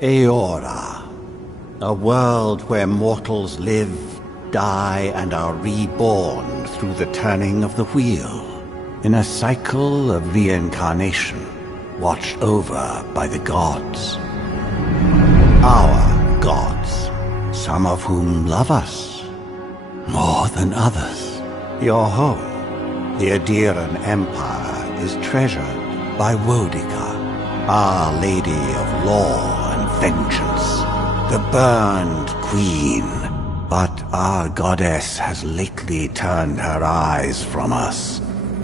Eora, a world where mortals live, die, and are reborn through the turning of the wheel, in a cycle of reincarnation, watched over by the gods. Our gods, some of whom love us more than others. Your home, the Adiran Empire, is treasured by Wodica, Our Lady of Law and Vengeance, the Burned Queen. But our goddess has lately turned her eyes from us,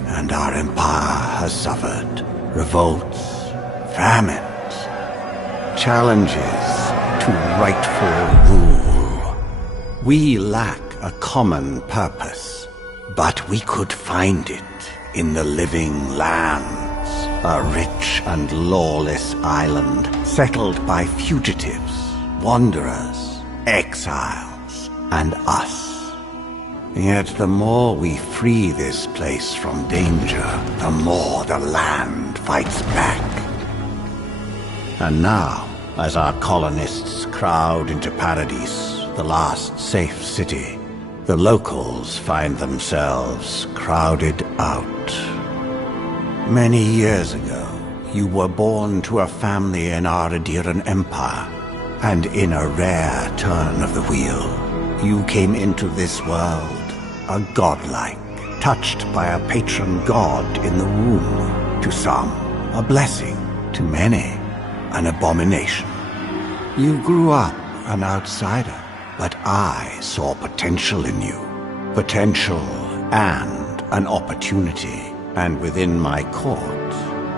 and our empire has suffered revolts, famines, challenges to rightful rule. We lack a common purpose, but we could find it in the living lands, a rich and lawless island settled by fugitives, wanderers, exiles, and us. Yet the more we free this place from danger, the more the land fights back. And now, as our colonists crowd into Paradise, the last safe city, the locals find themselves crowded out. Many years ago, you were born to a family in our Adiran Empire, and in a rare turn of the wheel, you came into this world a godlike, touched by a patron god in the womb. To some, a blessing. To many, an abomination. You grew up an outsider, but I saw potential in you. Potential and an opportunity. And within my court,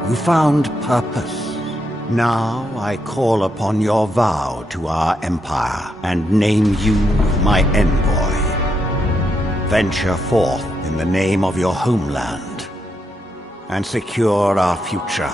you found purpose. Now I call upon your vow to our empire and name you my envoy. Venture forth in the name of your homeland and secure our future.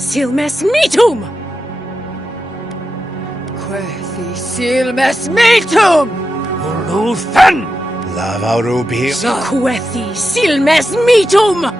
Silmes metum! Quethi silmes metum! Luthen! Lavarubi. Quethi silmes metum!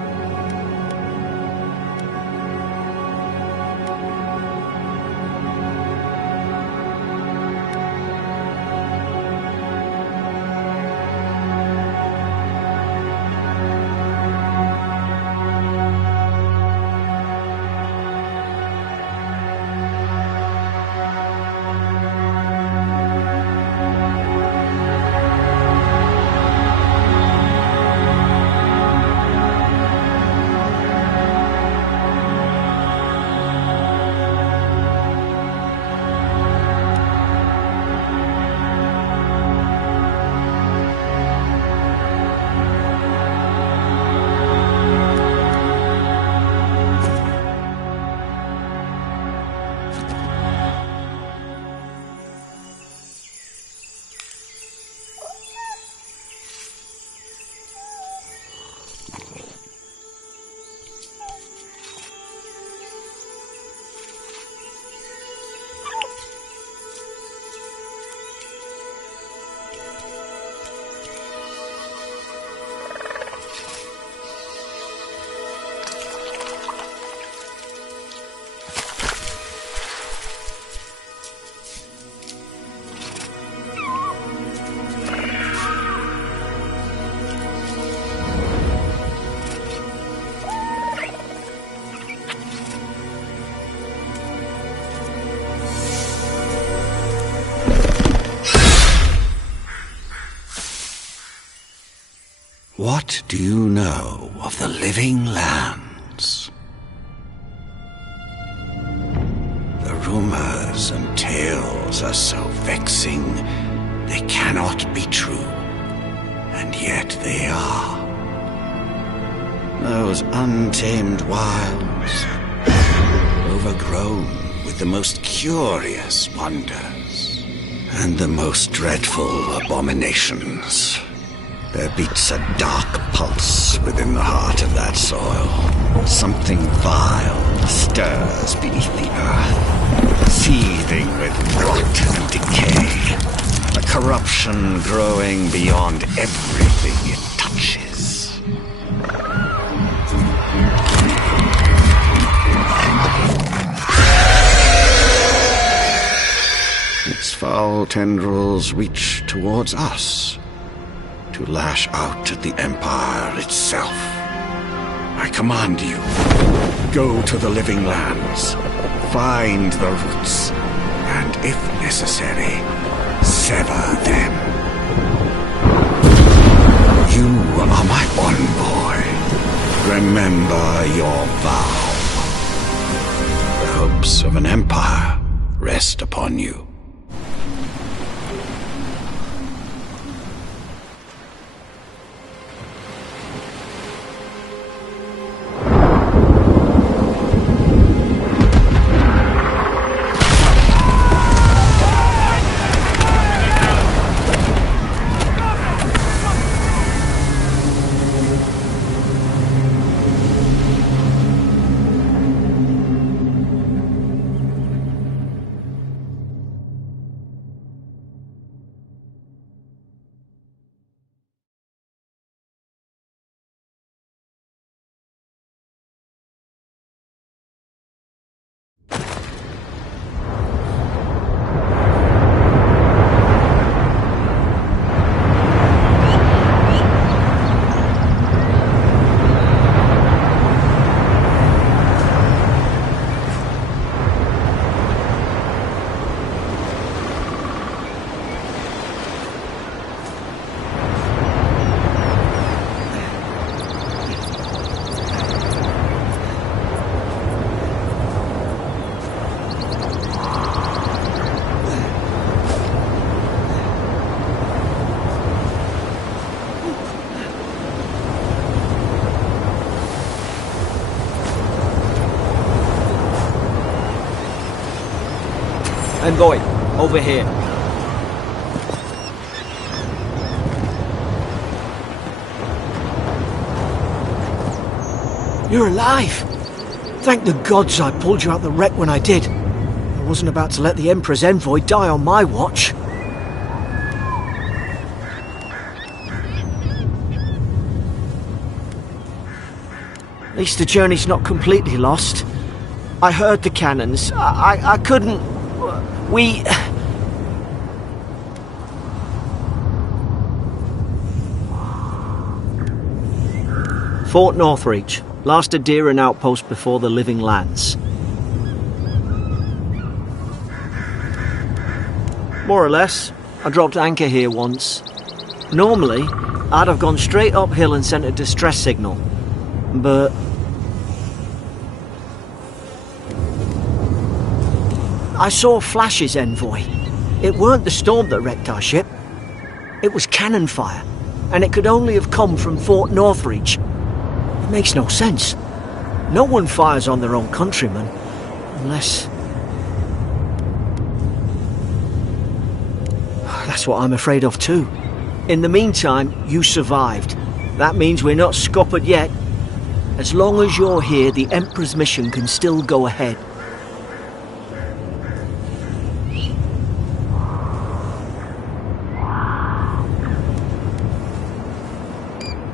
What do you know of the living lands? The rumors and tales are so vexing, they cannot be true, and yet they are. Those untamed wilds, overgrown with the most curious wonders, and the most dreadful abominations. There beats a dark pulse within the heart of that soil. Something vile stirs beneath the earth, seething with rot and decay. A corruption growing beyond everything it touches. Its foul tendrils reach towards us, to lash out at the Empire itself. I command you, go to the living lands, find the roots, and if necessary, sever them. You are my envoy. Remember your vow. The hopes of an empire rest upon you. Envoy, over here. You're alive! Thank the gods I pulled you out the wreck when I did. I wasn't about to let the Emperor's envoy die on my watch. At least the journey's not completely lost. I heard the cannons. I couldn't... We... Fort Northreach. Last Adheran outpost before the Living Lands. More or less. I dropped anchor here once. Normally, I'd have gone straight uphill and sent a distress signal. But... I saw flashes, Envoy. It weren't the storm that wrecked our ship. It was cannon fire, and it could only have come from Fort Northreach. It makes no sense. No one fires on their own countrymen, unless... That's what I'm afraid of too. In the meantime, you survived. That means we're not scuppered yet. As long as you're here, the Emperor's mission can still go ahead.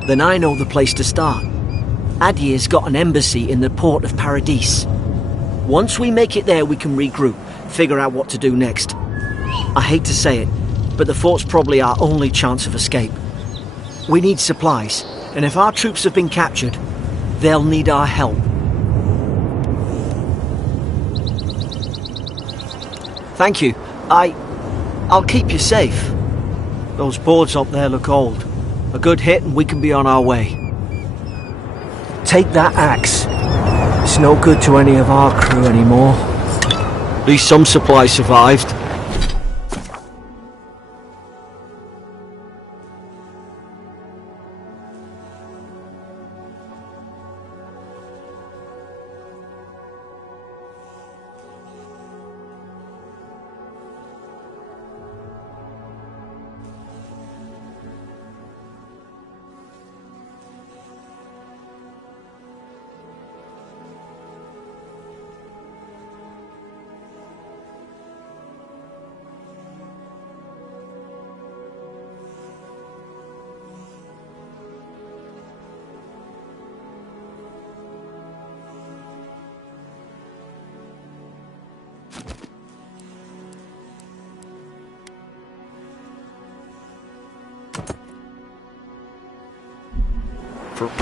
Then I know the place to start. Adir's got an embassy in the port of Paradis. Once we make it there, we can regroup, figure out what to do next. I hate to say it, but the fort's probably our only chance of escape. We need supplies, and if our troops have been captured, they'll need our help. Thank you. I'll keep you safe. Those boards up there look old. A good hit and we can be on our way. Take that axe. It's no good to any of our crew anymore. At least some supplies survived.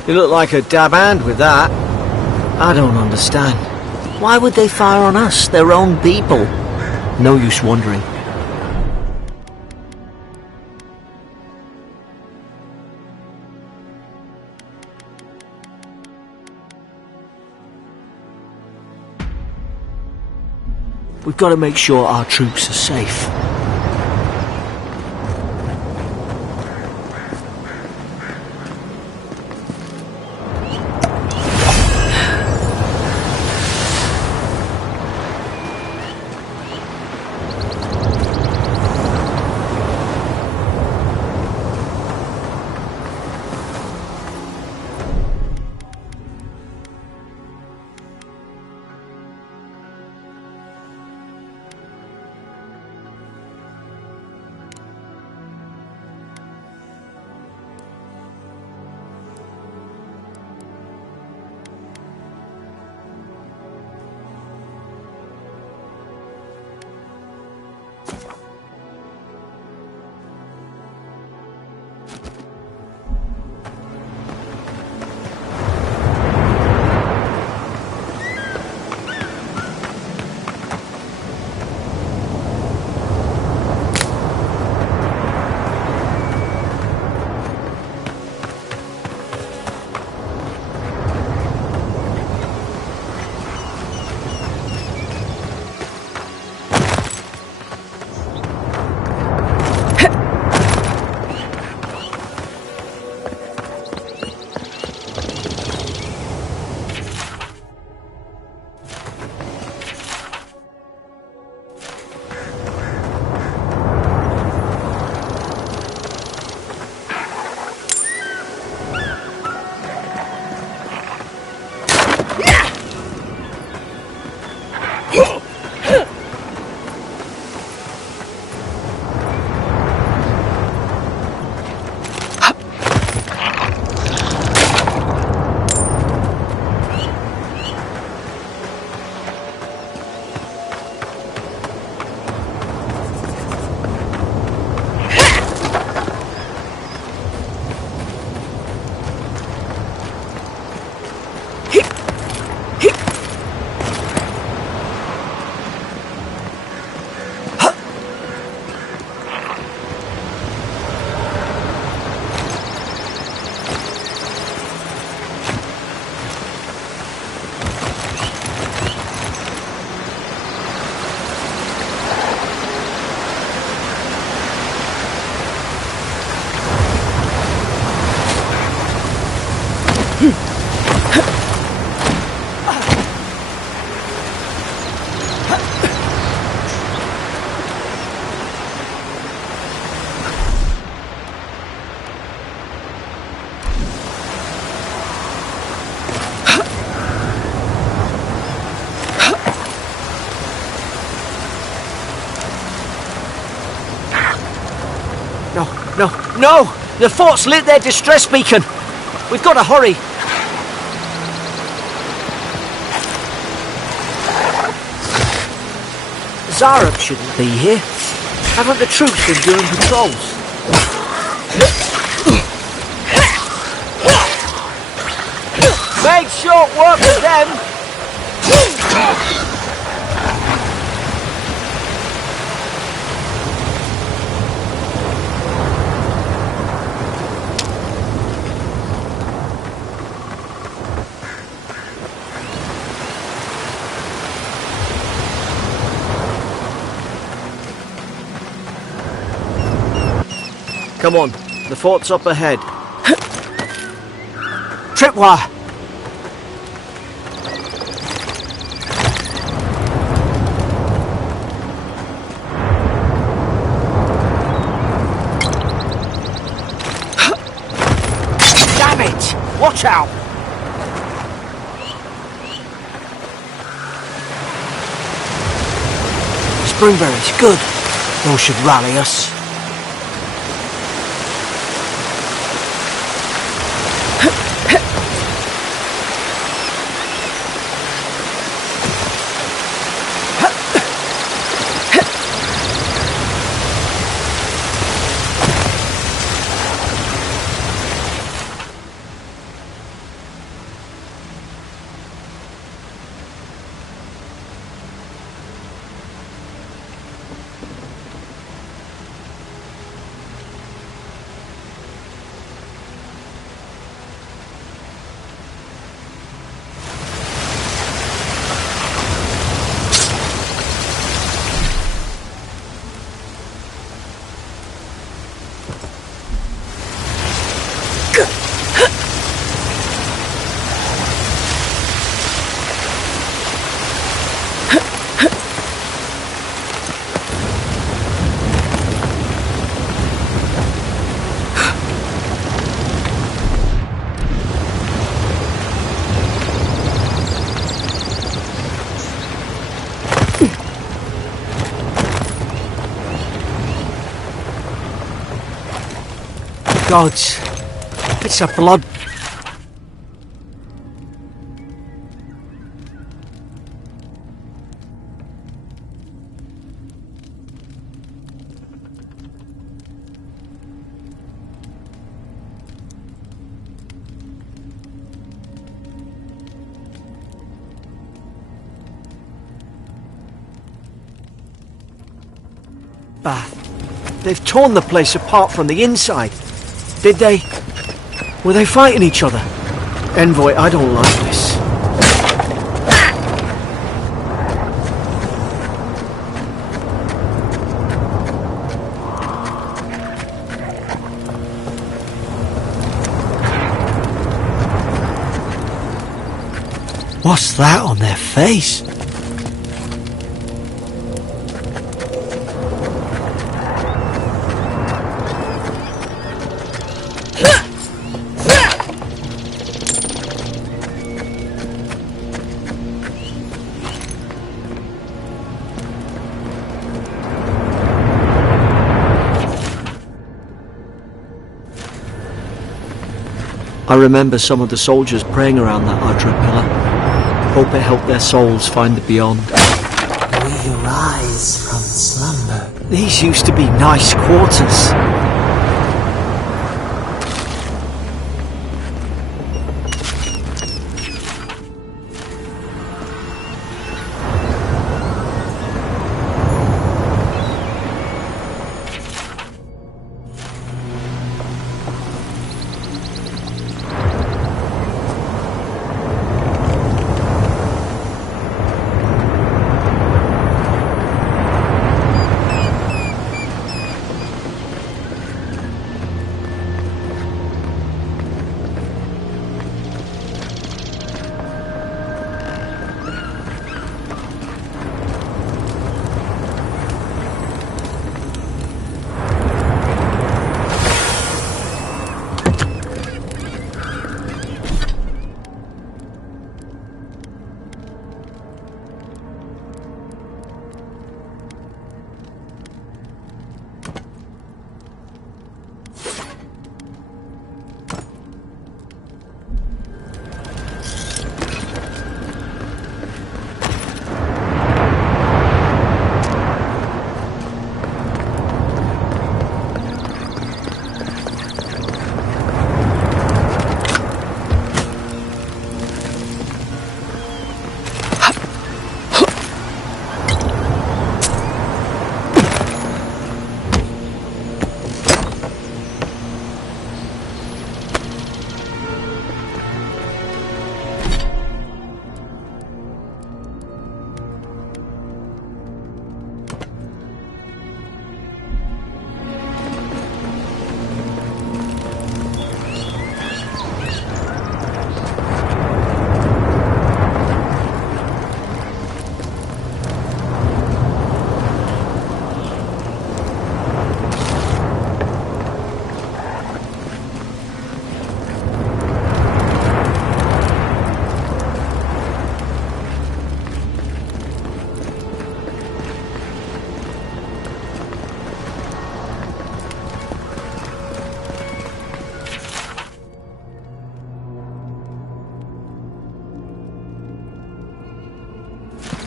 You look like a dab hand with that. I don't understand. Why would they fire on us, their own people? No use wondering. We've got to make sure our troops are safe. No! The fort's lit their distress beacon! We've got to hurry! Zarab shouldn't be here. Haven't the troops been doing patrols? Make short work of them! Come on, the fort's up ahead. Tripwire! Damn it! Watch out! Springberries, good. Those should rally us. Gods, it's a blood... bath. They've torn the place apart from the inside. Did they? Were they fighting each other? Envoy, I don't like this. What's that on their face? I remember some of the soldiers praying around that Adra pillar. Hope it helped their souls find the beyond. We rise from slumber. These used to be nice quarters.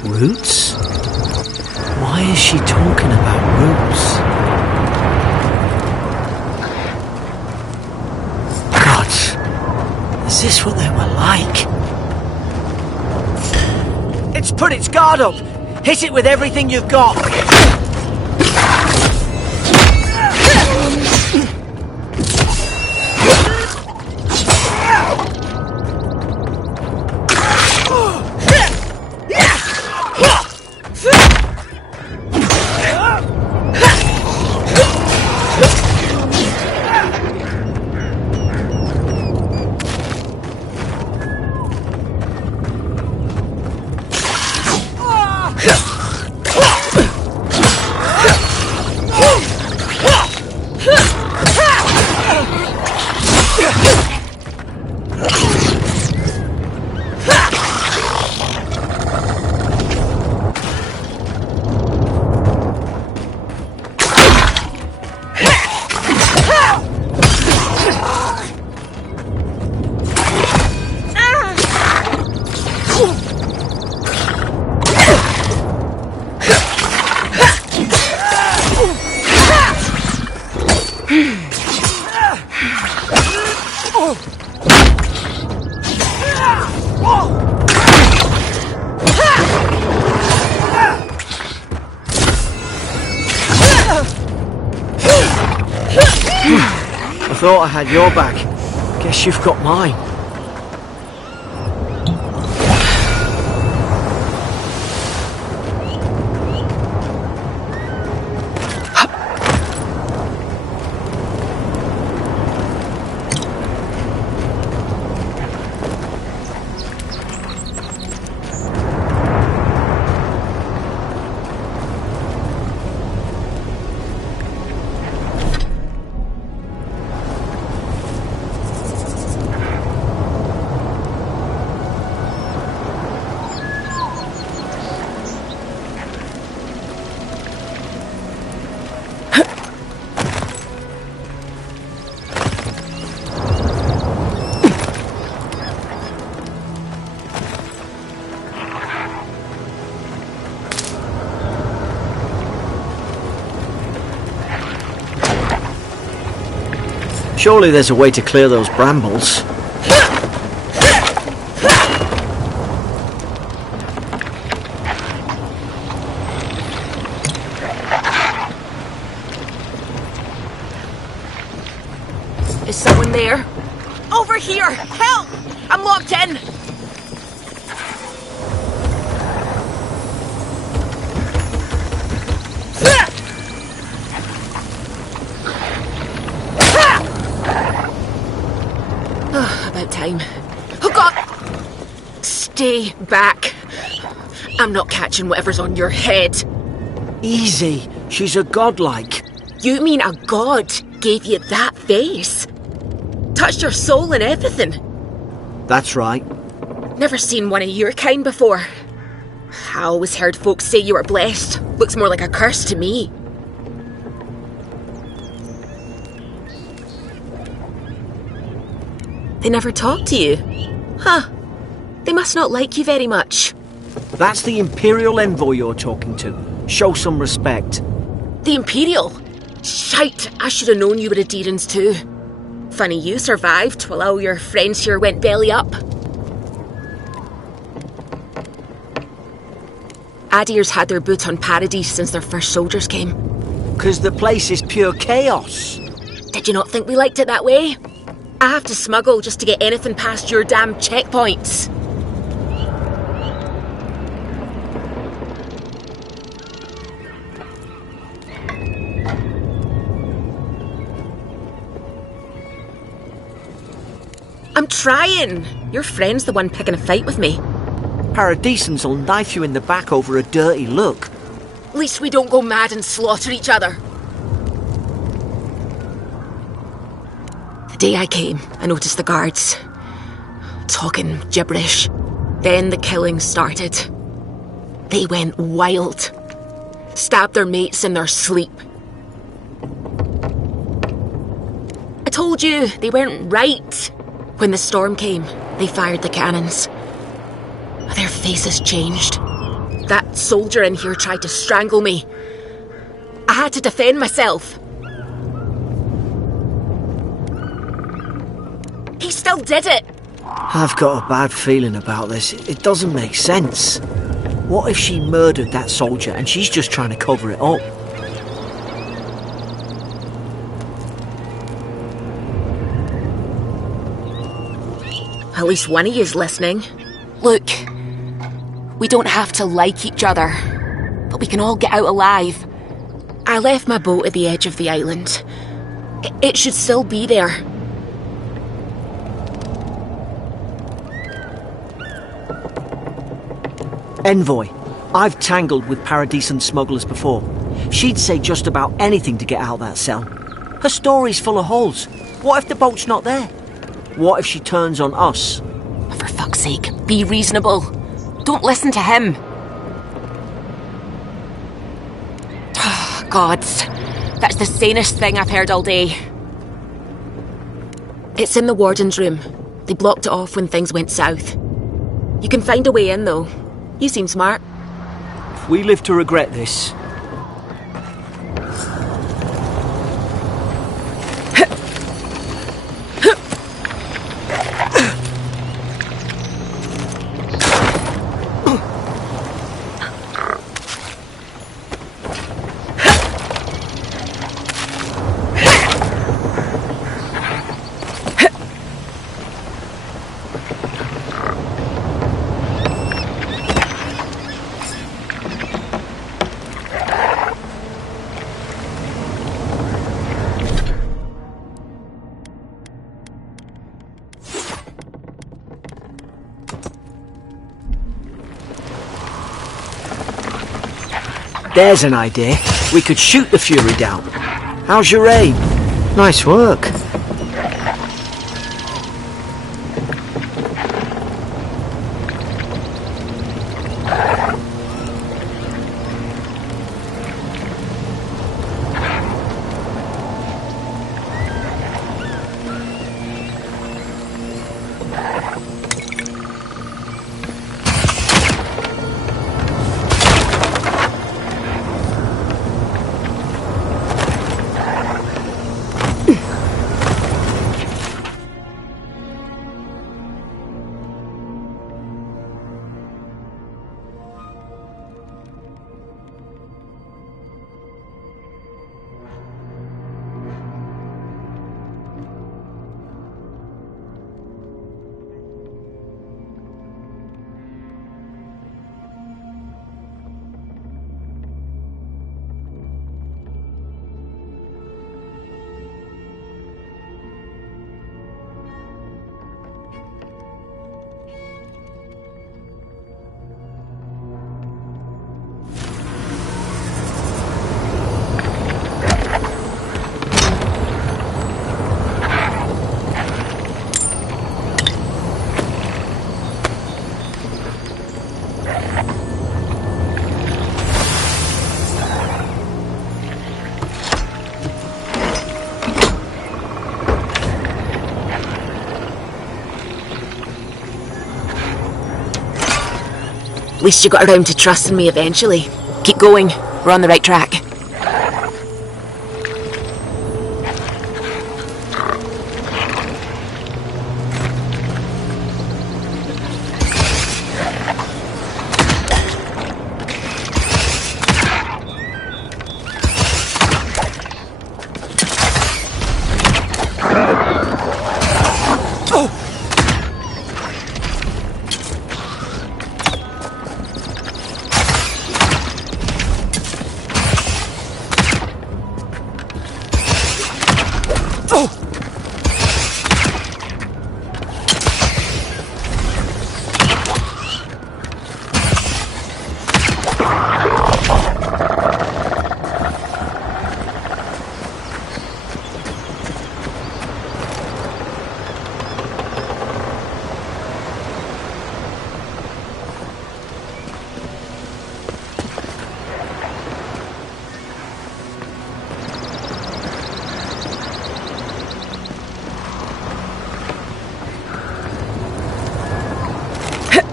Roots? Why is she talking about roots? Gods, is this what they were like? It's put its guard up! Hit it with everything you've got! I thought I had your back. Guess you've got mine. Surely there's a way to clear those brambles. Is someone there? Over here! Help! I'm locked in! About time. Oh God! Stay back. I'm not catching whatever's on your head. Easy. She's a godlike. You mean a god gave you that face? Touched your soul and everything? That's right. Never seen one of your kind before. I always heard folks say you were blessed. Looks more like a curse to me. They never talk to you? Huh. They must not like you very much. That's the Imperial envoy you're talking to. Show some respect. The Imperial? Shite, I should have known you were a Deerans too. Funny you survived while all your friends here went belly up. Adir's had their boot on Paradise since their first soldiers came. 'Cause the place is pure chaos. Did you not think we liked it that way? I have to smuggle just to get anything past your damn checkpoints. I'm trying. Your friend's the one picking a fight with me. Paradisans will knife you in the back over a dirty look. At least we don't go mad and slaughter each other. The day I came, I noticed the guards talking gibberish. Then the killing started. They went wild. Stabbed their mates in their sleep. I told you, they weren't right. When the storm came, they fired the cannons. Their faces changed. That soldier in here tried to strangle me. I had to defend myself. He still did it. I've got a bad feeling about this. It doesn't make sense. What if she murdered that soldier and she's just trying to cover it up? At least one of you's listening. Look, we don't have to like each other, but we can all get out alive. I left my boat at the edge of the island. It should still be there. Envoy, I've tangled with Paradisian smugglers before. She'd say just about anything to get out of that cell. Her story's full of holes. What if the boat's not there? What if she turns on us? For fuck's sake, be reasonable. Don't listen to him. Gods, that's the sanest thing I've heard all day. It's in the warden's room. They blocked it off when things went south. You can find a way in, though. You seem smart. If we live to regret this... There's an idea. We could shoot the Fury down. How's your aim? Nice work. At least you got around to trusting me eventually. Keep going. We're on the right track.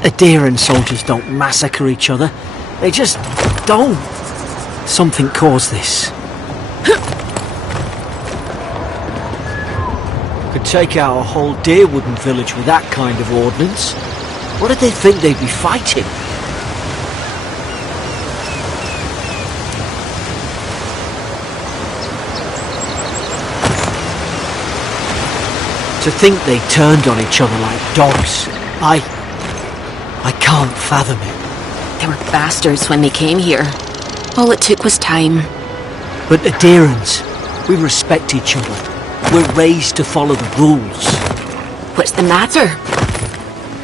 Adherent soldiers don't massacre each other. They just don't. Something caused this. Could take out a whole Deerwooden village with that kind of ordnance. What did they think they'd be fighting? To think they turned on each other like dogs. I can't fathom it. They were bastards when they came here. All it took was time. But Adirans, we respect each other. We're raised to follow the rules. What's the matter?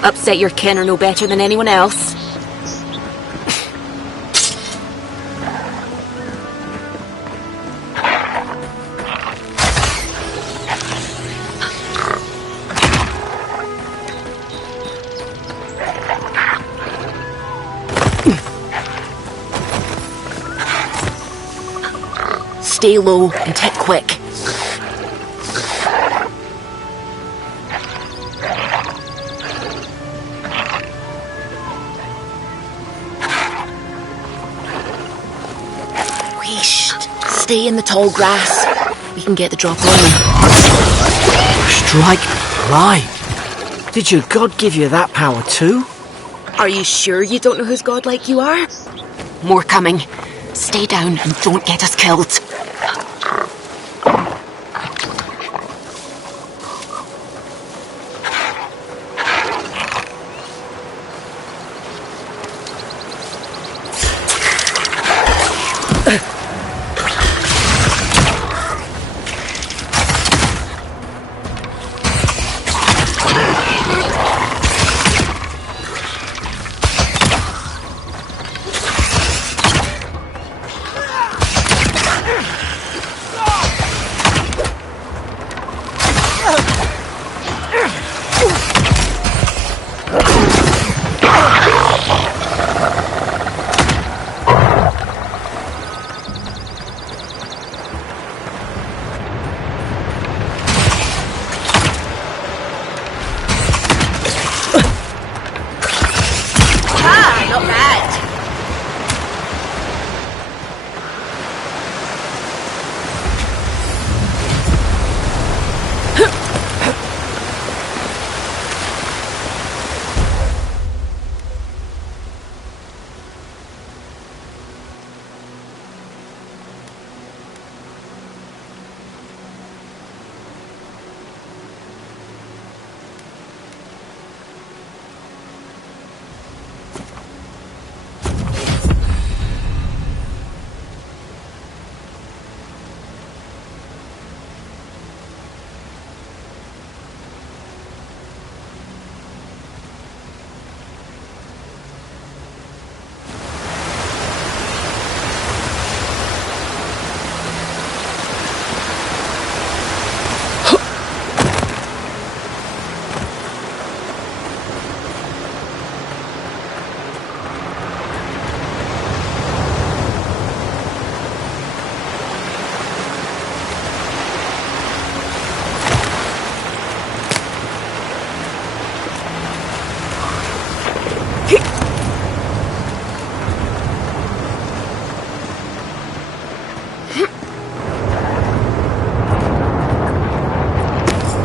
Upset your kin are no better than anyone else? Stay low and hit quick. Stay in the tall grass. We can get the drop on them. Strike blind. Did your god give you that power too? Are you sure you don't know whose godlike you are? More coming. Stay down and don't get us killed.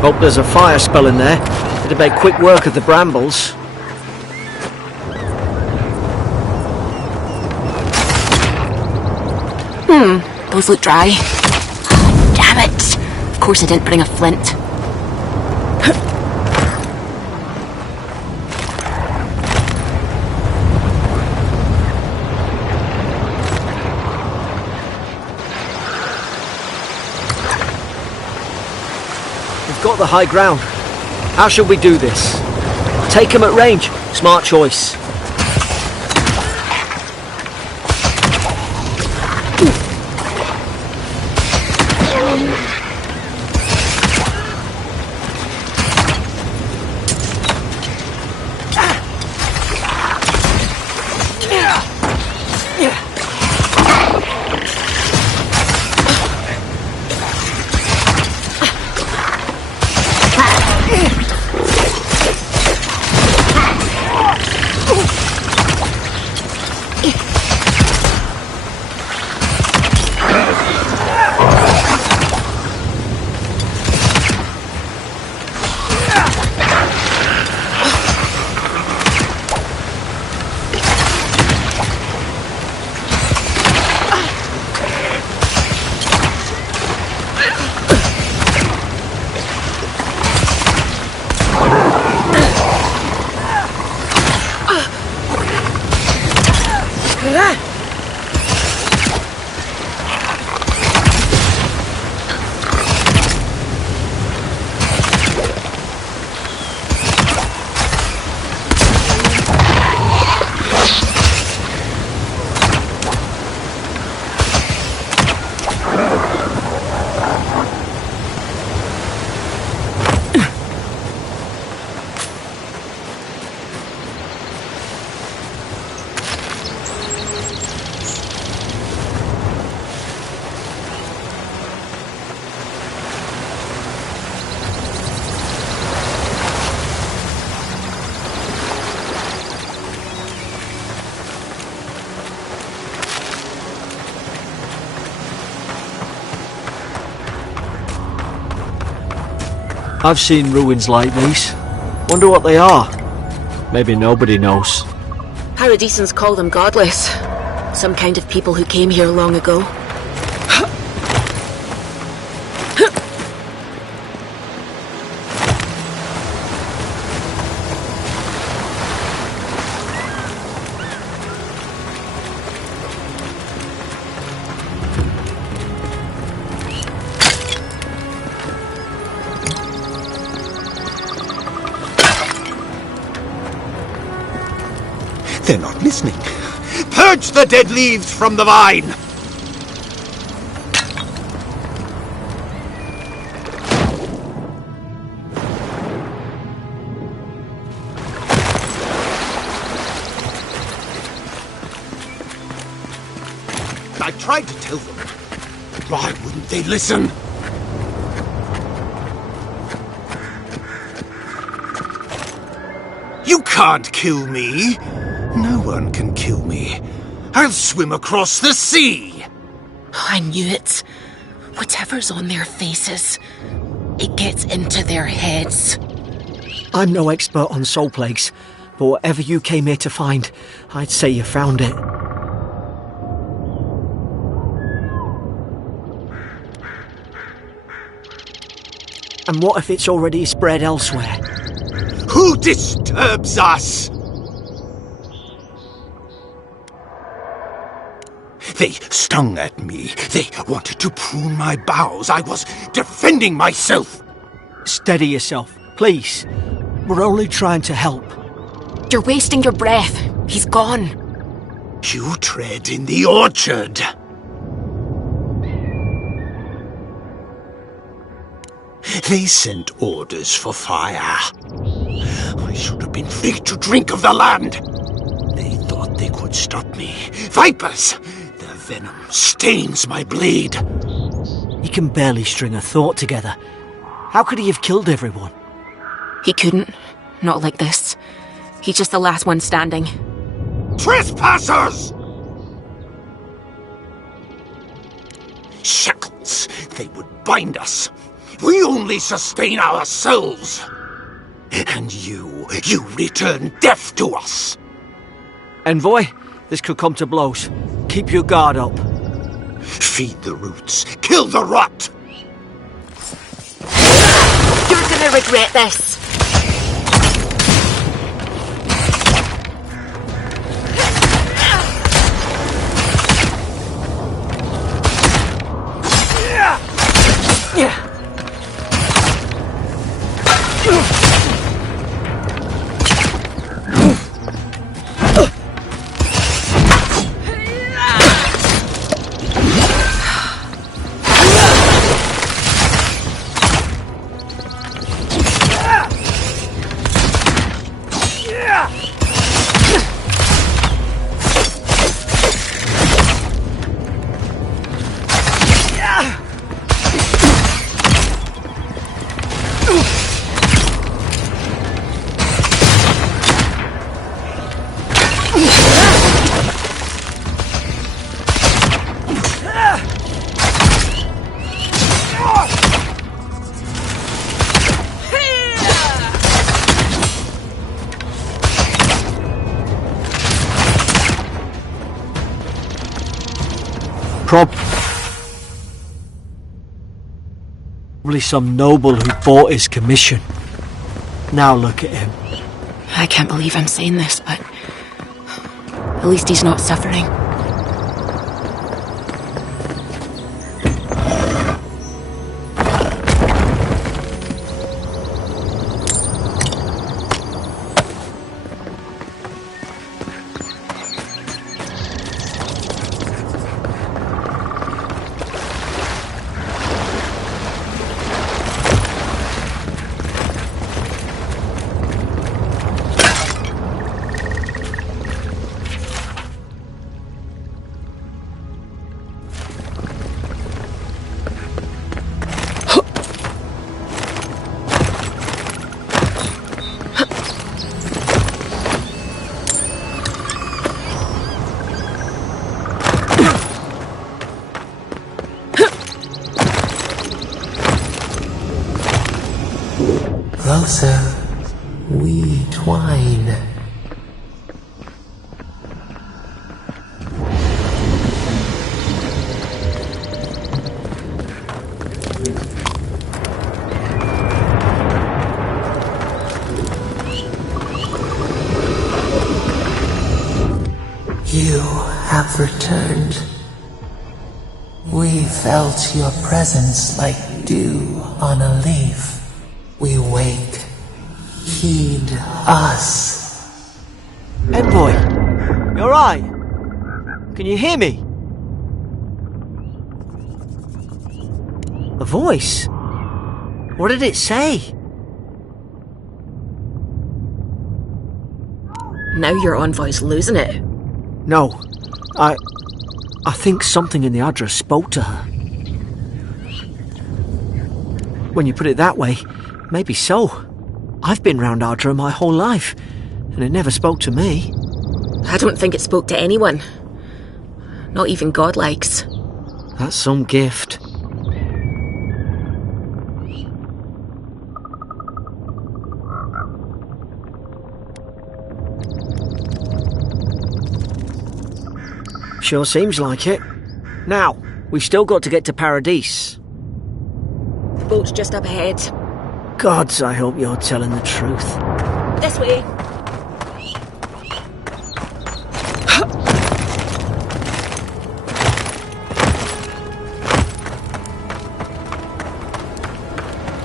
Hope there's a fire spell in there. It'd make quick work of the brambles. Those look dry. Damn it! Of course I didn't bring a flint. We've got the high ground. How should we do this? Take him at range. Smart choice. I've seen ruins like these. Wonder what they are. Maybe nobody knows. Paradisans call them godless. Some kind of people who came here long ago. They're not listening. Purge the dead leaves from the vine! I tried to tell them. Why wouldn't they listen? You can't kill me. No one can kill me. I'll swim across the sea. I knew it. Whatever's on their faces, it gets into their heads. I'm no expert on soul plagues, but whatever you came here to find, I'd say you found it. And what if it's already spread elsewhere? Who disturbs us? They stung at me. They wanted to prune my boughs. I was defending myself. Steady yourself, please. We're only trying to help. You're wasting your breath. He's gone. You tread in the orchard. They sent orders for fire. I should have been free to drink of the land. They thought they could stop me. Vipers! Their venom stains my blade. He can barely string a thought together. How could he have killed everyone? He couldn't. Not like this. He's just the last one standing. Trespassers! Shackles! They would bind us. We only sustain ourselves. And you return death to us. Envoy, this could come to blows. Keep your guard up. Feed the roots. Kill the rot. You're gonna regret this. Probably some noble who bought his commission. Now look at him. I can't believe I'm saying this, but at least he's not suffering. closer we twine. You have returned. We felt your presence like dew on a leaf. We wake. Heed us. Envoy, you alright? Can you hear me? A voice? What did it say? Now your envoy's losing it. No, I think something in the Adra spoke to her. When you put it that way, maybe so. I've been round Adra my whole life, and it never spoke to me. I don't think it spoke to anyone. Not even godlikes. That's some gift. Sure seems like it. Now, we've still got to get to Paradise. The boat's just up ahead. Gods, I hope you're telling the truth. This way.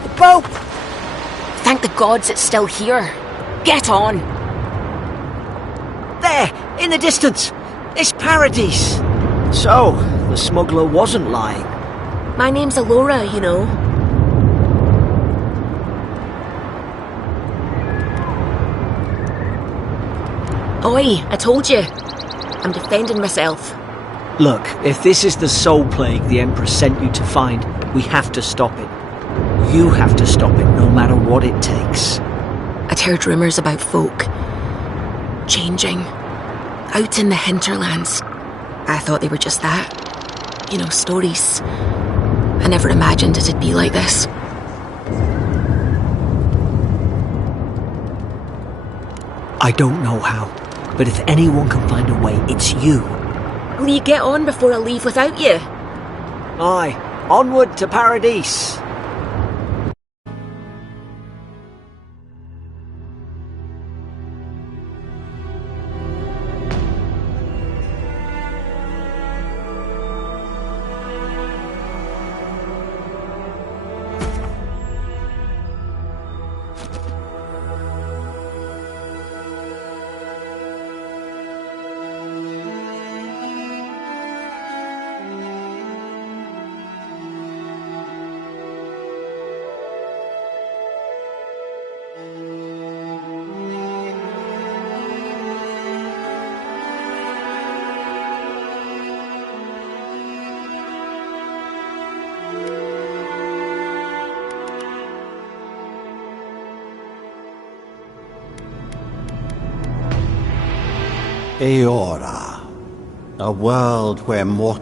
The boat! Thank the gods it's still here. Get on. There, in the distance. It's Paradise. So, the smuggler wasn't lying. My name's Alora, you know. Oi, I told you. I'm defending myself. Look, if this is the soul plague the Empress sent you to find, we have to stop it. You have to stop it, no matter what it takes. I'd heard rumours about folk changing out in the hinterlands. I thought they were just that. You know, stories. I never imagined it'd be like this. I don't know how, but if anyone can find a way, it's you. Will you get on before I leave without you? Aye, onward to Paradise. Eora, a world where mortals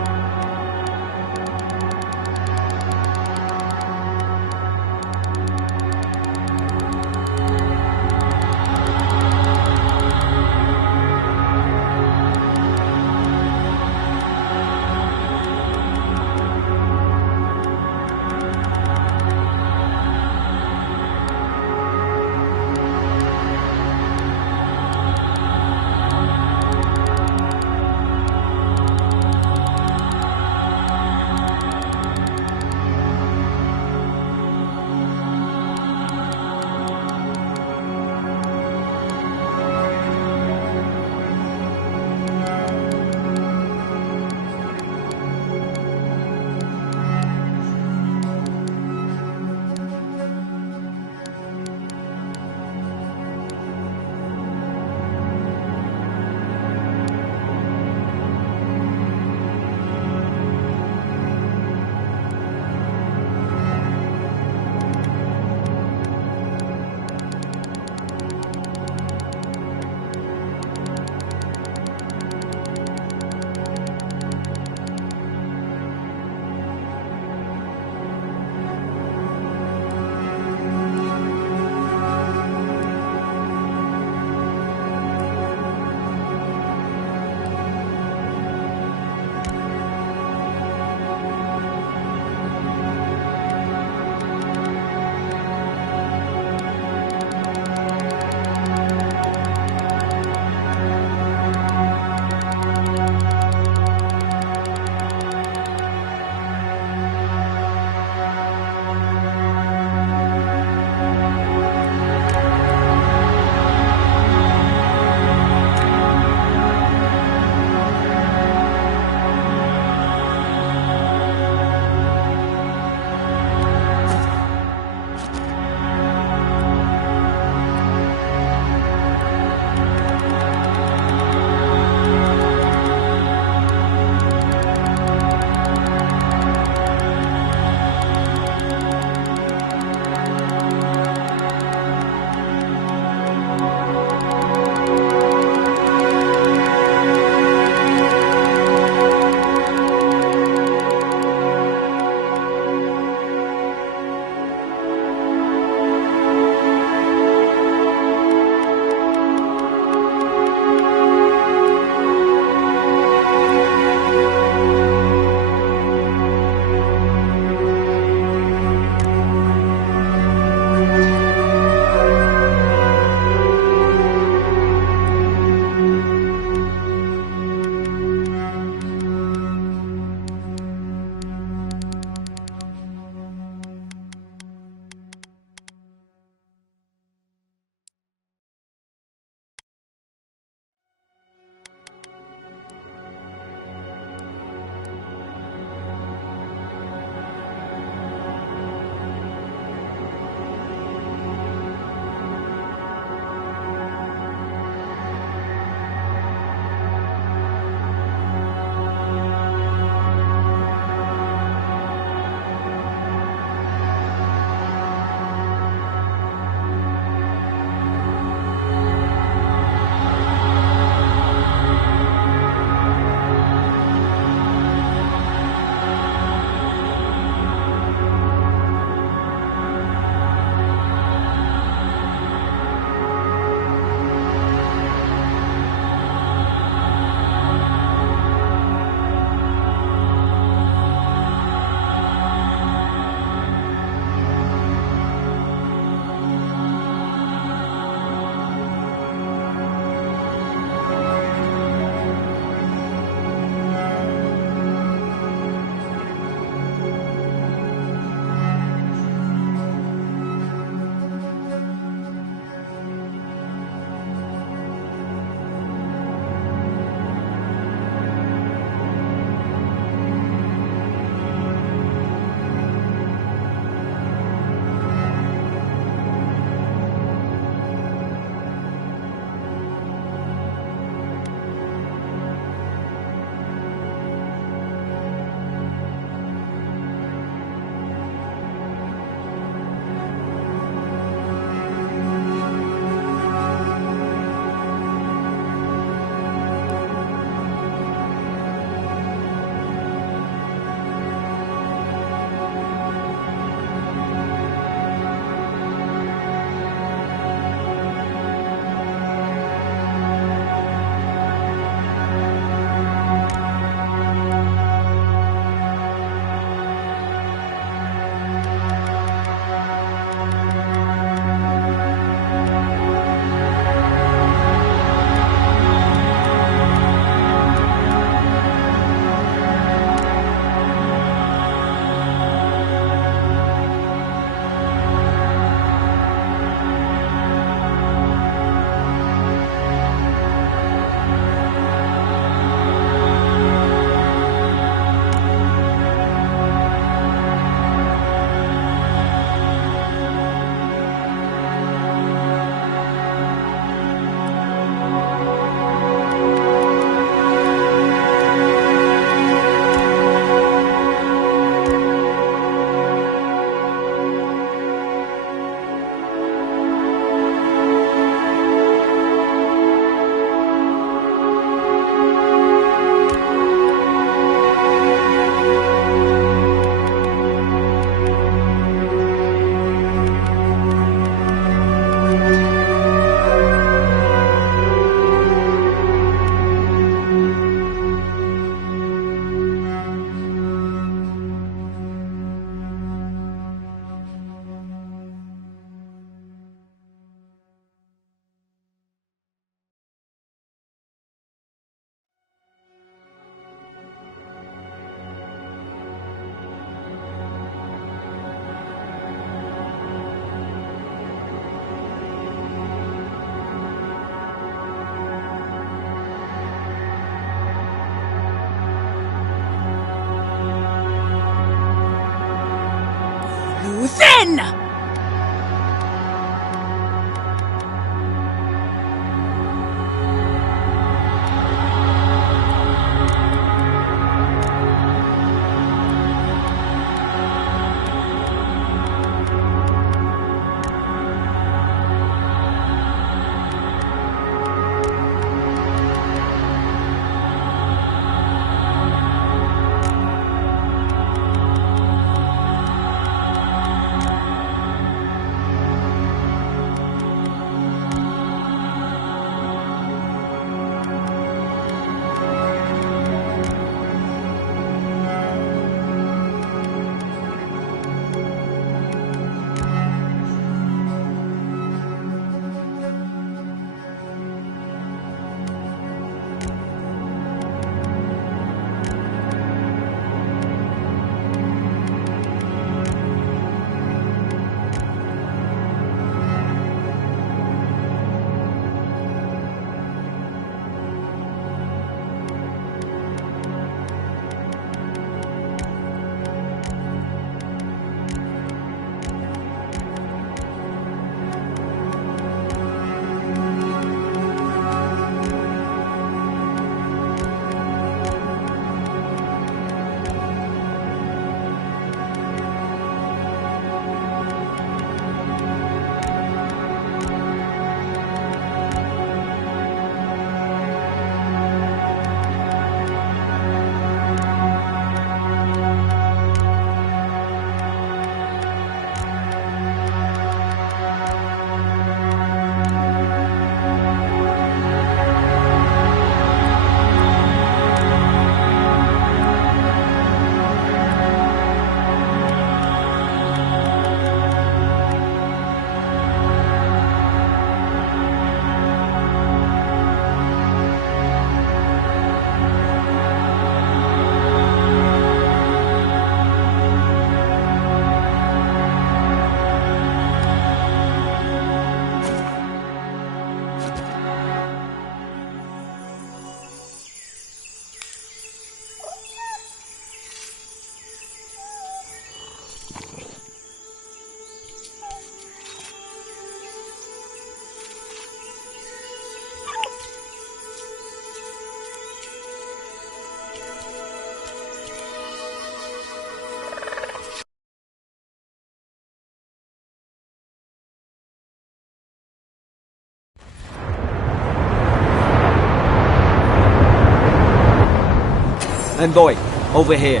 Envoy, over here.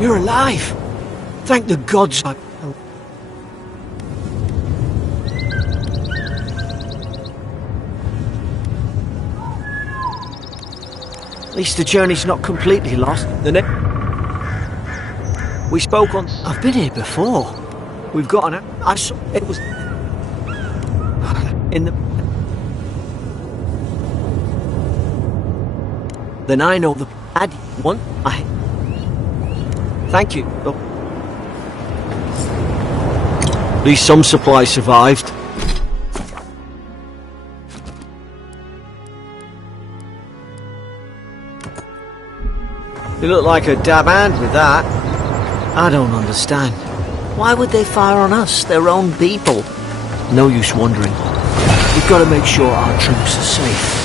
You're alive! Thank the gods I... At least the journey's not completely lost. We spoke on... I've been here before. We've got an... I saw... It was... In the... Then I know the... One... Thank you. Oh. At least some supplies survived. You look like a dab hand with that. I don't understand. Why would they fire on us, their own people? No use wondering. We've got to make sure our troops are safe.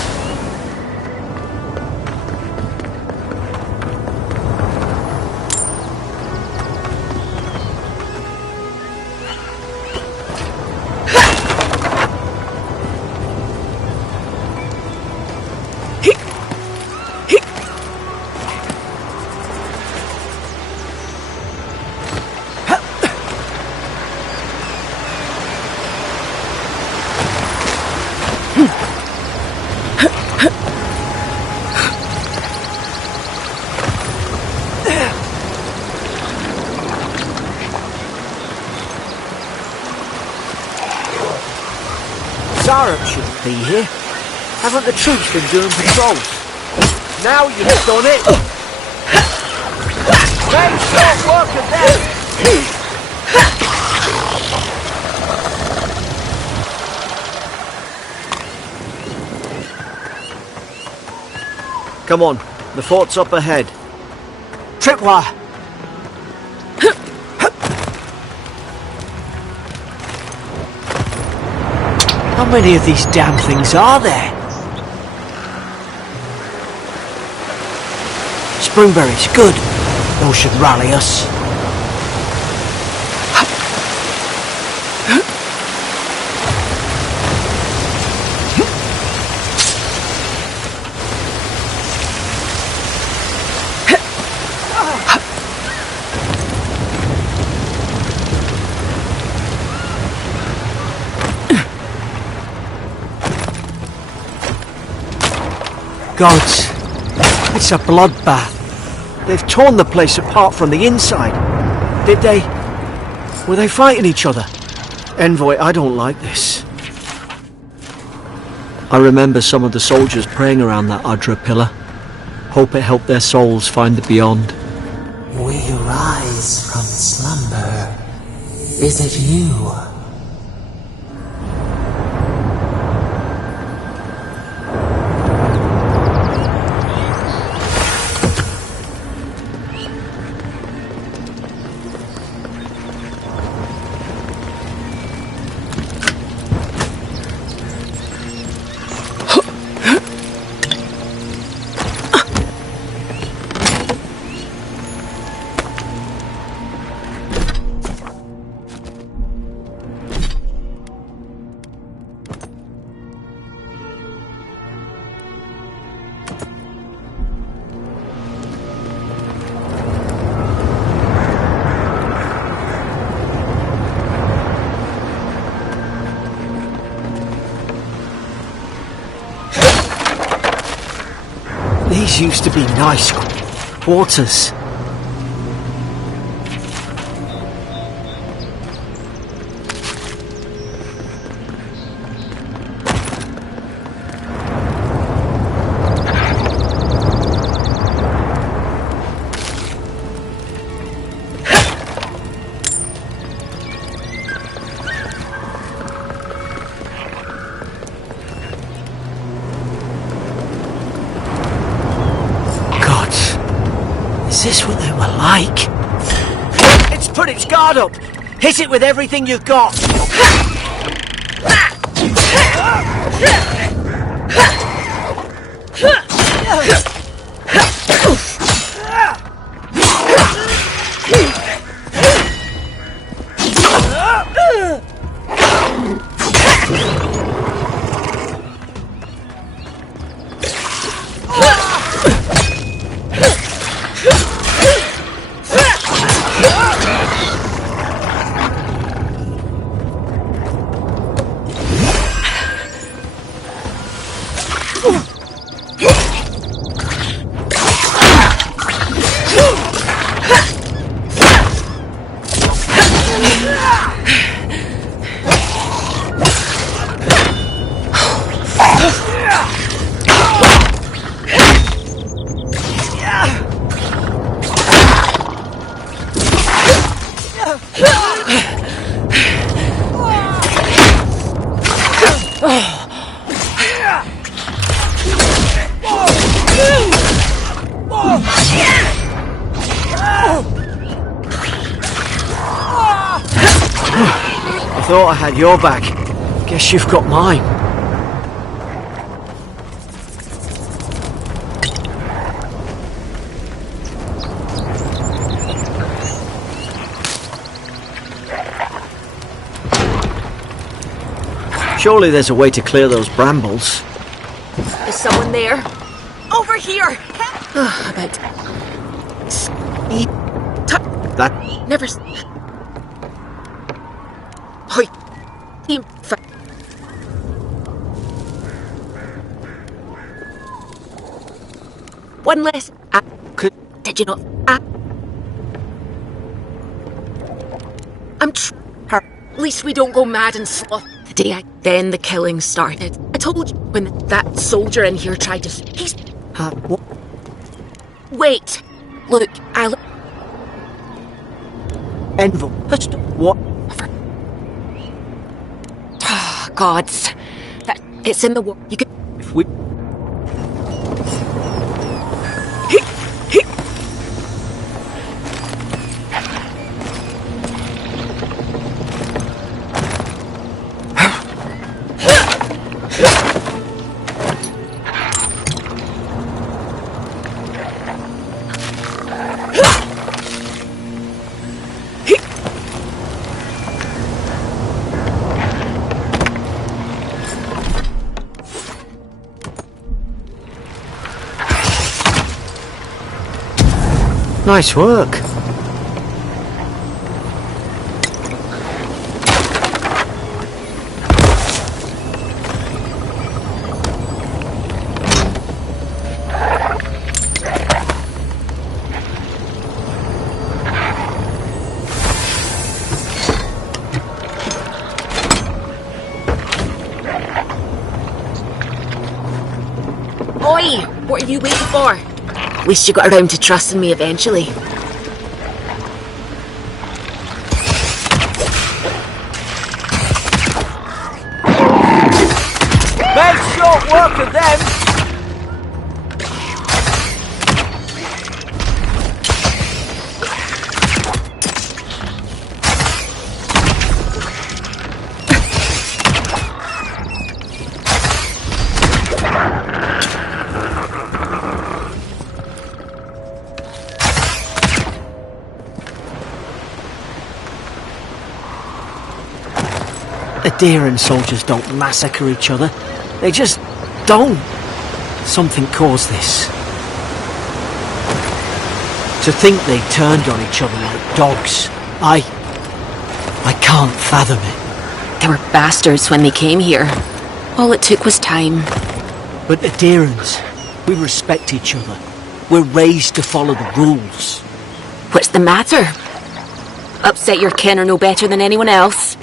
Sarah shouldn't be here. Haven't the troops been doing patrols? Now you've done it! Very short work of them! Come on, the fort's up ahead. Tripwire! How many of these damn things are there? Springberries, good. Those should rally us. Gods, it's a bloodbath. They've torn the place apart from the inside. Did they... Were they fighting each other? Envoy, I don't like this. I remember some of the soldiers praying around that Adra pillar. Hope it helped their souls find the beyond. We rise from slumber. Is it you? These used to be nice quarters. Is this what they were like? It's put its guard up! Hit it with everything you've got! I thought I had your back. Guess you've got mine. Surely there's a way to clear those brambles. Is someone there? Over here! About... That... Never... Hoi. Team... One less... Could... Did you not... I'm At least we don't go mad and sloth. The day Then the killing started. I told you when that soldier in here tried to... He's... what? Wait. Look, I'll... Envil. What? Oh, gods. That... It's in the war. You could... If we... Nice work. Oi! What are you waiting for? At least you got around to trusting me eventually. Make short work of them! Adherent soldiers don't massacre each other. They just don't. Something caused this. To think they turned on each other like dogs. I can't fathom it. They were bastards when they came here. All it took was time. But adherents, we respect each other. We're raised to follow the rules. What's the matter? Upset your kin are no better than anyone else.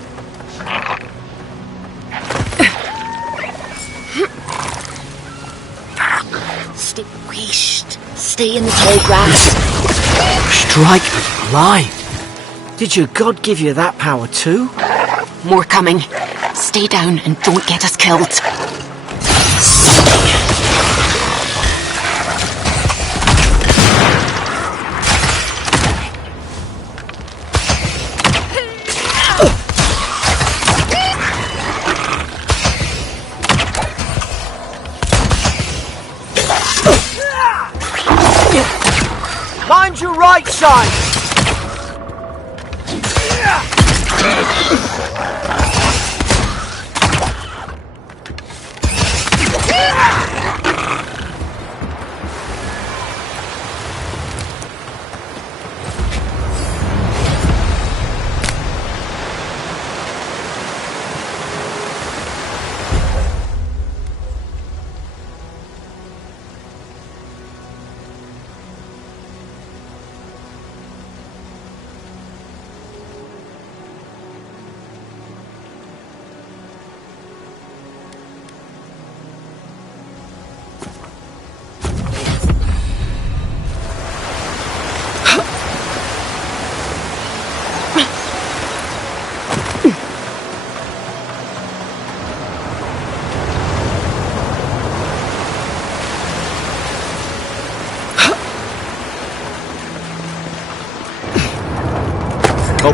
Stay wished. Stay in the tall grass. Strike me alive. Did your god give you that power too? More coming. Stay down and don't get us killed. Mind your right side!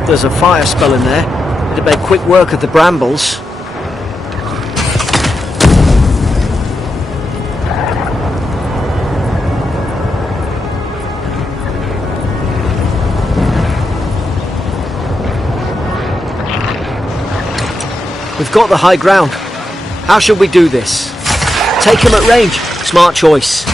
like there's a fire spell in there. It'd make quick work of the brambles. We've got the high ground. How should we do this? Take him at range. Smart choice.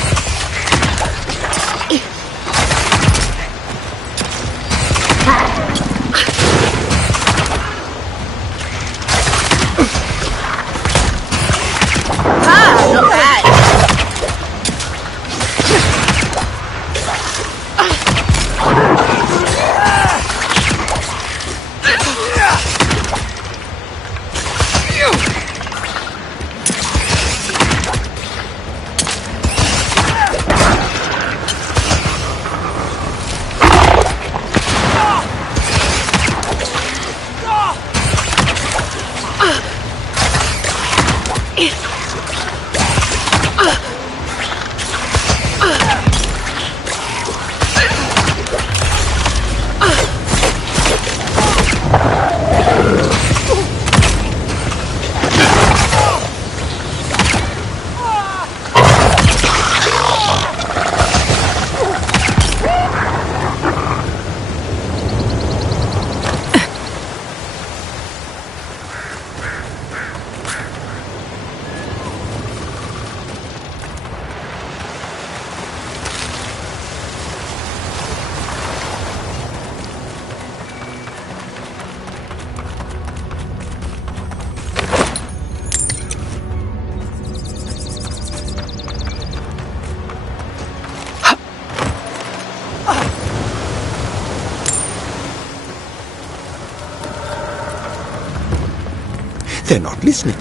They're not listening.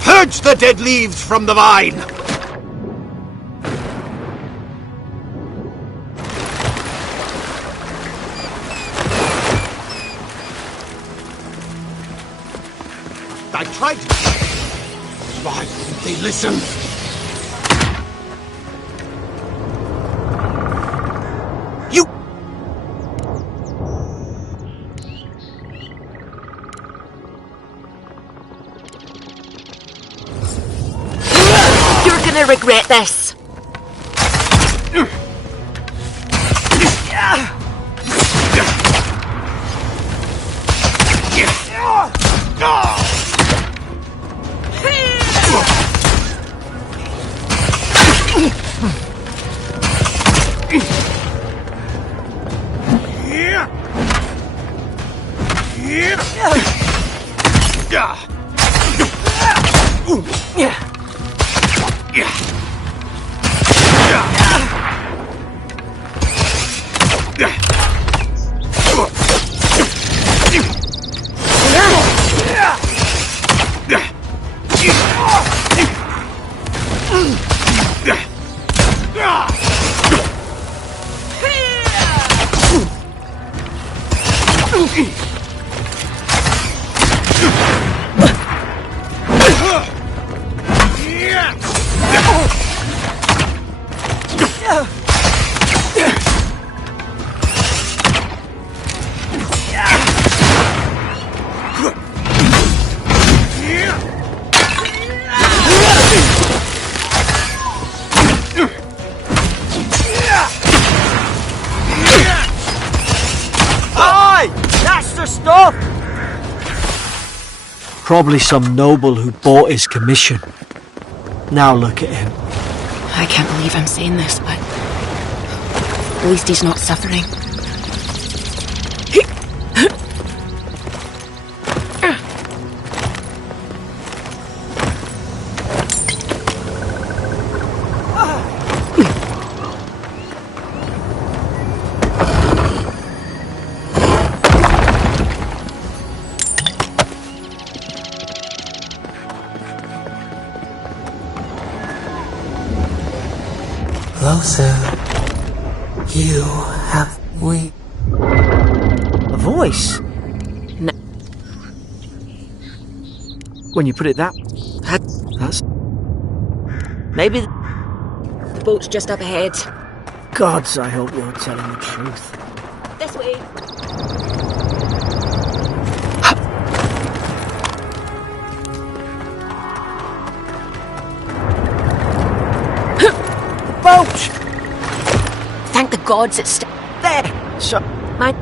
Purge the dead leaves from the vine! I tried to... Why didn't they listen? You... You're gonna regret this. Probably some noble who bought his commission. Now look at him. I can't believe I'm saying this, but at least he's not suffering. Closer. You have we. A voice? No. When you put it that's... Maybe the boat's just up ahead. Gods, I hope you're telling the truth. This way. Ouch! Thank the gods it's There! So, my...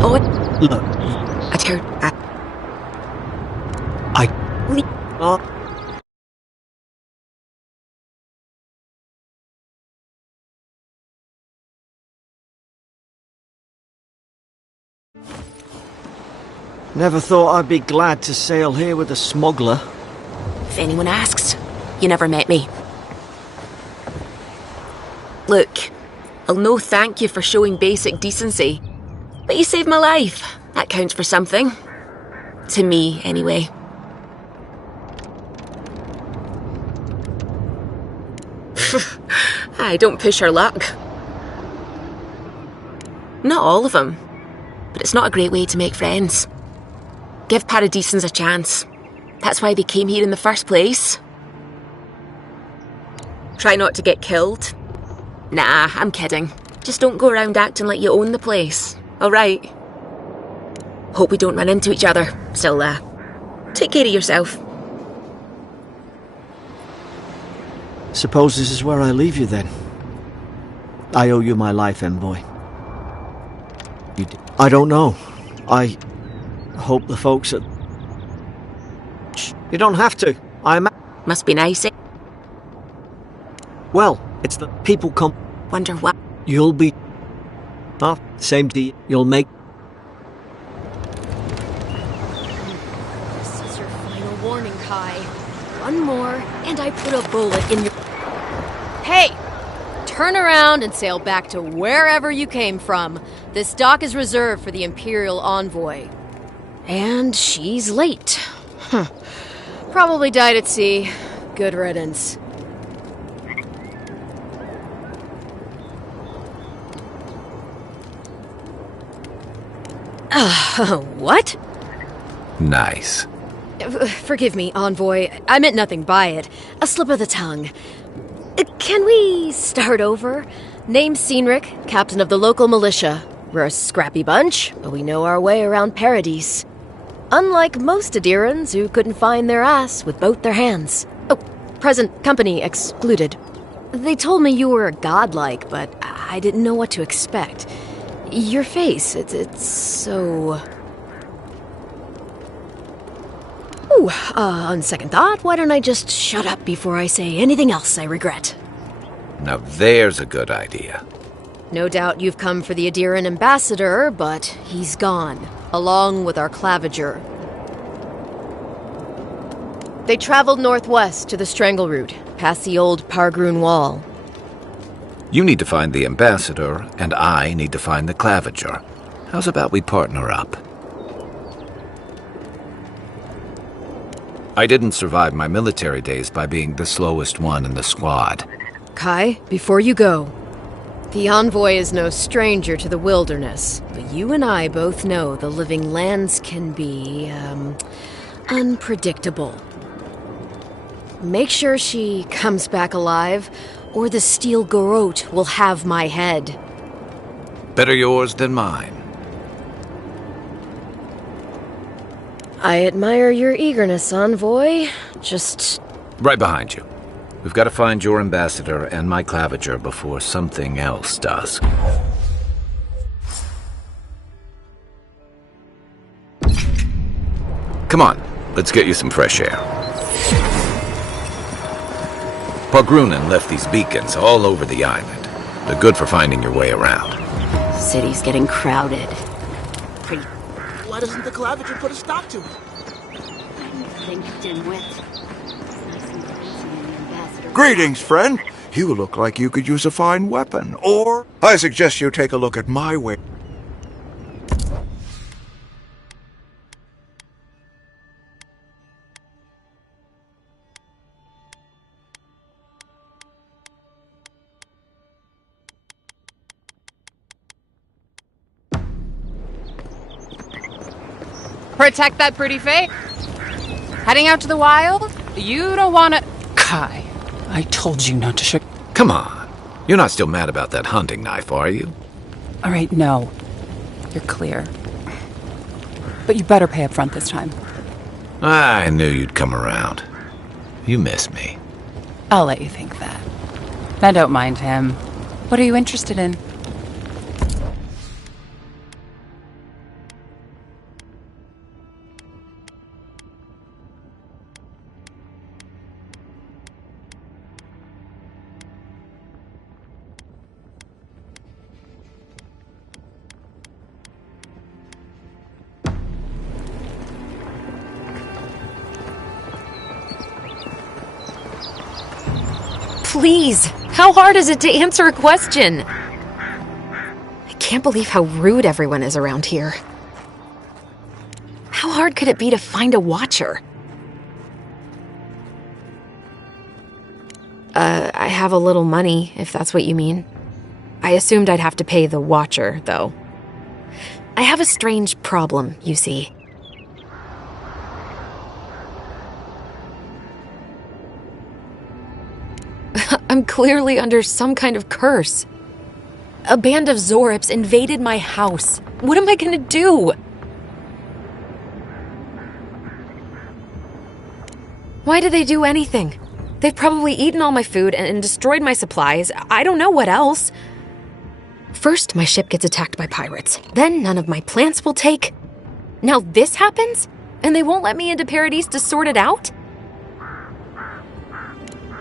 Oh, Look, I heard... oh, never thought I'd be glad to sail here with a smuggler. If anyone asks, you never met me. Look, I'll no thank you for showing basic decency, but you saved my life. That counts for something. To me, anyway. Aye, don't push her luck. Not all of them, but it's not a great way to make friends. Give Paradisans a chance. That's why they came here in the first place. Try not to get killed. Nah, I'm kidding. Just don't go around acting like you own the place, alright? Hope we don't run into each other. Still, take care of yourself. Suppose this is where I leave you then. I owe you my life, envoy. I don't know. I hope the folks at... Shh, you don't have to. Must be nice, eh? Well, it's the people come... Wonder what... You'll be... Oh, same to you. You'll make... This is your final warning, Kai. One more, and I put a bullet in your... Hey! Turn around and sail back to wherever you came from. This dock is reserved for the Imperial Envoy. And she's late. Huh. Probably died at sea. Good riddance. What? Nice. Forgive me, Envoy. I meant nothing by it. A slip of the tongue. Can we start over? Name's Cynric, captain of the local militia. We're a scrappy bunch, but we know our way around Paradise. Unlike most Adirans who couldn't find their ass with both their hands. Oh, present company excluded. They told me you were godlike, but I didn't know what to expect. Your face, it's so... Ooh, on second thought, why don't I just shut up before I say anything else I regret? Now there's a good idea. No doubt you've come for the Adiran ambassador, but he's gone, along with our claviger. They traveled northwest to the Strangle Route, past the old Pargroon Wall. You need to find the ambassador, and I need to find the claviger. How's about we partner up? I didn't survive my military days by being the slowest one in the squad. Kai, before you go, the Envoy is no stranger to the wilderness, but you and I both know the living lands can be, unpredictable. Make sure she comes back alive, or the Steel Garrote will have my head. Better yours than mine. I admire your eagerness, Envoy. Just... Right behind you. We've got to find your ambassador and my claviger before something else does. Come on, let's get you some fresh air. Pogrunin left these beacons all over the island. They're good for finding your way around. City's getting crowded. Pretty... why doesn't the claviger put a stop to it? Think, dimwit. Greetings, friend. You look like you could use a fine weapon, or I suggest you take a look at my way. Protect that pretty face. Heading out to the wild? You don't want to... Kai, I told you not to show... Come on. You're not still mad about that hunting knife, are you? All right, no. You're clear. But you better pay up front this time. I knew you'd come around. You miss me. I'll let you think that. I don't mind him. What are you interested in? Please, how hard is it to answer a question? I can't believe how rude everyone is around here. How hard could it be to find a watcher? I have a little money, if that's what you mean. I assumed I'd have to pay the watcher, though. I have a strange problem, you see. I'm clearly under some kind of curse. A band of Zorips invaded my house. What am I gonna do? Why did they do anything? They've probably eaten all my food and destroyed my supplies. I don't know what else. First, my ship gets attacked by pirates. Then none of my plants will take. Now this happens? And they won't let me into Paradise to sort it out?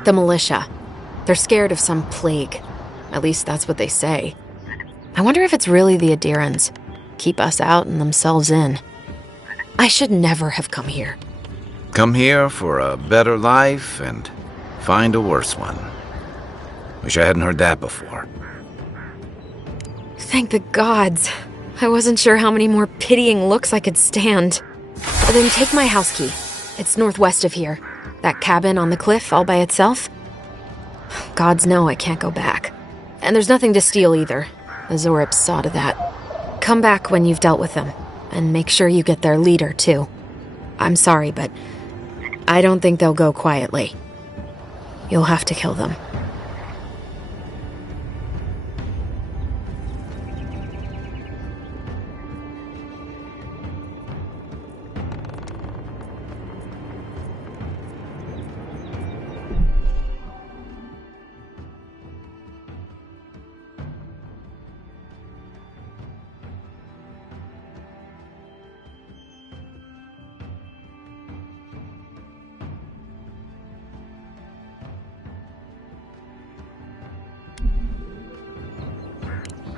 The militia. They're scared of some plague. At least that's what they say. I wonder if it's really the Adirans. Keep us out and themselves in. I should never have come here. Come here for a better life and find a worse one. Wish I hadn't heard that before. Thank the gods. I wasn't sure how many more pitying looks I could stand. Then take my house key. It's northwest of here. That cabin on the cliff all by itself. Gods know I can't go back. And there's nothing to steal either. The Zorips saw to that. Come back when you've dealt with them. And make sure you get their leader, too. I'm sorry, but I don't think they'll go quietly. You'll have to kill them.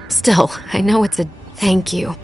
Still, I know it's a thank you.